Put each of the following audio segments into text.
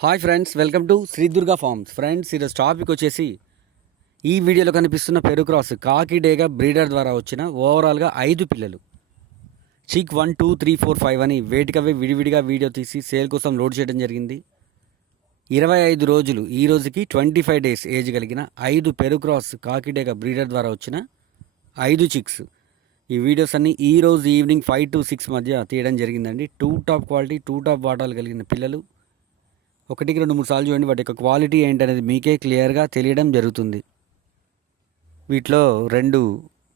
Hi friends, welcome to Shri Durga farms. Friends, ఈరోజు topic వచ్చేసి ఈ వీడియోలో కనిపిస్తున్న పెరు క్రాస్ కాకిడేగా బ్రీడర్ ద్వారా వచ్చిన ఓవరాల్గా 5 పిల్లలు చీక్ 1, 2, 3, 4, 5 అని వేటికవే విడివిడిగా వీడియో తీసి సేల్ కోసం లోడ్ చేయడం జరిగింది. 25 రోజులు, ఈ రోజుకి 25 డేస్ ఏజ్ కలిగిన 5 పెరు క్రాస్ కాకిడేగా బ్రీడర్ ద్వారా వచ్చిన 5 చిక్స్. ఈ వీడియోస్ అన్నీ ఈ రోజు ఈవినింగ్ 5 to 6 మధ్య తీయడం జరిగిందండి. 2 టాప్ క్వాలిటీ, 2 టాప్ వాటాలు కలిగిన పిల్లలు. 1, 2, 3 సార్లు చూడండి, వాటి యొక్క క్వాలిటీ ఏంటనేది మీకే క్లియర్గా తెలియడం జరుగుతుంది. వీటిలో 2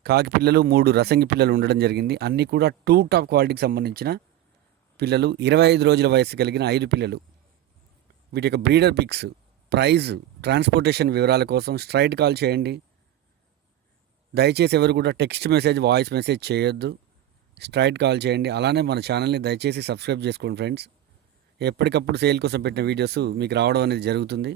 కాకి పిల్లలు, 3 రసంగి పిల్లలు ఉండడం జరిగింది. అన్నీ కూడా 2 టాప్ క్వాలిటీకి సంబంధించిన పిల్లలు. 25 రోజుల వయసు కలిగిన 5 పిల్లలు. వీటి యొక్క బ్రీడర్ పిక్స్, ప్రైజ్, ట్రాన్స్పోర్టేషన్ వివరాల కోసం స్ట్రైట్ కాల్ చేయండి. దయచేసి ఎవరు కూడా టెక్స్ట్ మెసేజ్, వాయిస్ మెసేజ్ చేయొద్దు. స్ట్రైట్ కాల్ చేయండి. అలానే మన ఛానల్ని దయచేసి సబ్స్క్రైబ్ చేసుకోండి ఫ్రెండ్స్. ఎప్పటికప్పుడు సేల్ కోసం పెట్టిన వీడియోస్ మీకు రావడం అనేది జరుగుతుంది.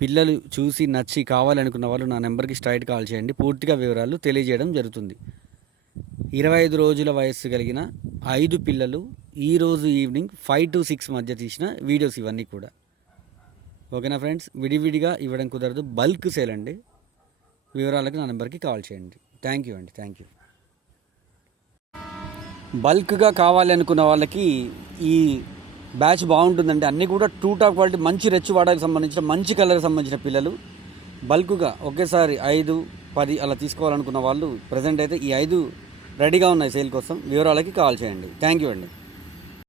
పిల్లలు చూసి నచ్చి కావాలనుకున్న వాళ్ళు నా నెంబర్కి స్ట్రైట్ కాల్ చేయండి. పూర్తిగా వివరాలు తెలియజేయడం జరుగుతుంది. 25 రోజుల వయస్సు కలిగిన 5 పిల్లలు ఈరోజు ఈవినింగ్ 5 to 6 మధ్య తీసిన వీడియోస్ ఇవన్నీ కూడా. ఓకేనా ఫ్రెండ్స్, విడివిడిగా ఇవ్వడం కుదరదు, బల్క్ సేల్ అండి. వివరాలకు నా నెంబర్కి కాల్ చేయండి. థ్యాంక్ యూ అండి, థ్యాంక్ యూ. బల్క్గా కావాలి అనుకున్న వాళ్ళకి ఈ బ్యాచ్ బాగుంటుందండి. అన్నీ కూడా 2 టాప్ క్వాలిటీ, మంచి రెచ్చి వాడకి సంబంధించిన, మంచి కలర్కి సంబంధించిన పిల్లలు. బల్క్గా ఒకేసారి 5, 10 అలా తీసుకోవాలనుకున్న వాళ్ళు ప్రజెంట్ అయితే ఈ 5 రెడీగా ఉన్నాయి సేల్ కోసం. వివరాలకి కాల్ చేయండి. థ్యాంక్ యూ అండి.